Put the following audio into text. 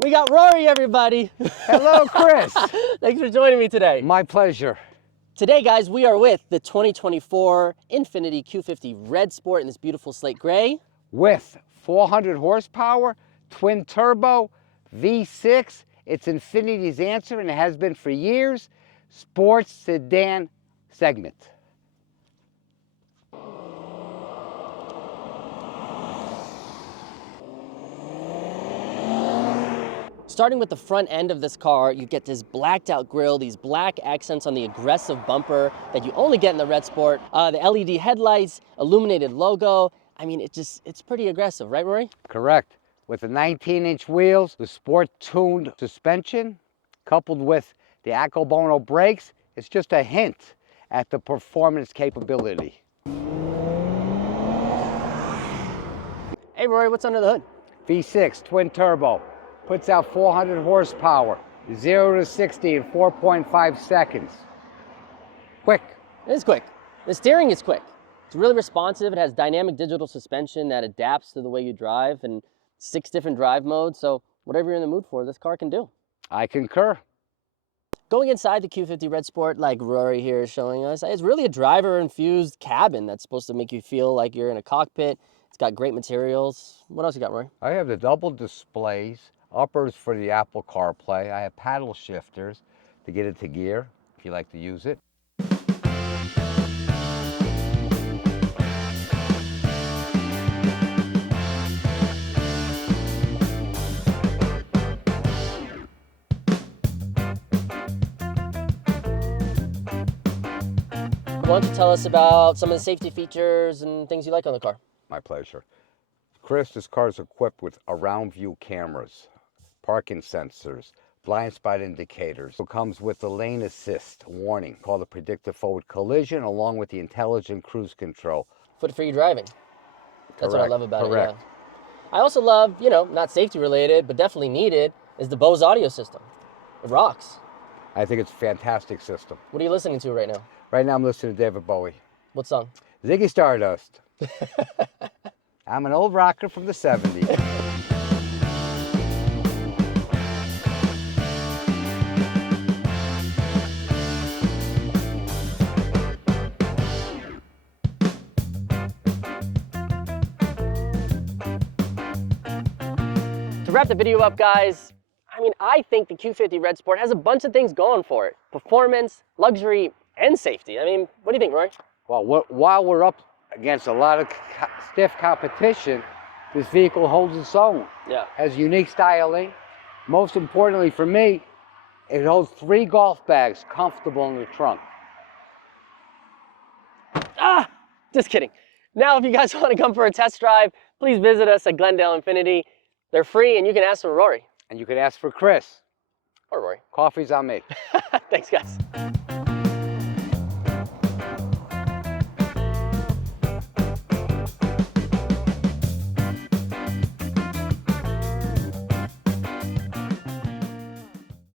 We got Rory, everybody. Hello, Chris. Thanks for joining me today. My pleasure. Today, guys, we are with the 2024 Infiniti Q50 Red Sport in this beautiful slate gray. With 400 horsepower, twin turbo, V6. It's Infiniti's answer, and it has been for years. Sports sedan segment. Starting with the front end of this car, you get this blacked out grille, these black accents on the aggressive bumper that you only get in the Red Sport. The LED headlights, illuminated logo. I mean, it's pretty aggressive, right, Rory? Correct. With the 19-inch wheels, the sport-tuned suspension, coupled with the Bono brakes, it's just a hint at the performance capability. Hey, Rory, what's under the hood? V6 twin turbo. Puts out 400 horsepower, 0 to 60 in 4.5 seconds. Quick. It is quick. The steering is quick. It's really responsive. It has dynamic digital suspension that adapts to the way you drive and 6 different drive modes. So whatever you're in the mood for, this car can do. I concur. Going inside the Q50 Red Sport, like Rory here is showing us, it's really a driver-infused cabin that's supposed to make you feel like you're in a cockpit. It's got great materials. What else you got, Rory? I have the double displays. Uppers for the Apple CarPlay. I have paddle shifters to get it to gear, if you like to use it. Why don't you tell us about some of the safety features and things you like on the car? My pleasure. Chris, this car is equipped with around view cameras, parking sensors, blind spot indicators. It comes with the lane assist warning called the predictive forward collision, along with the intelligent cruise control. Foot-free driving. That's what I love about Correct. it, yeah. I also love, not safety related, but definitely needed, is the Bose audio system. It rocks. I think it's a fantastic system. What are you listening to right now? Right now I'm listening to David Bowie. What song? Ziggy Stardust. I'm an old rocker from the 70s. To wrap the video up, guys, I think the Q50 Red Sport has a bunch of things going for it. Performance, luxury, and safety. What do you think, Rory? Well, while we're up against a lot of stiff competition, this vehicle holds its own. Yeah. Has unique styling. Most importantly for me, it holds 3 golf bags comfortable in the trunk. Just kidding. Now, if you guys want to come for a test drive, please visit us at Glendale Infiniti. They're free, and you can ask for Rory. And you can ask for Chris. Or Rory. Coffee's on me. Thanks, guys.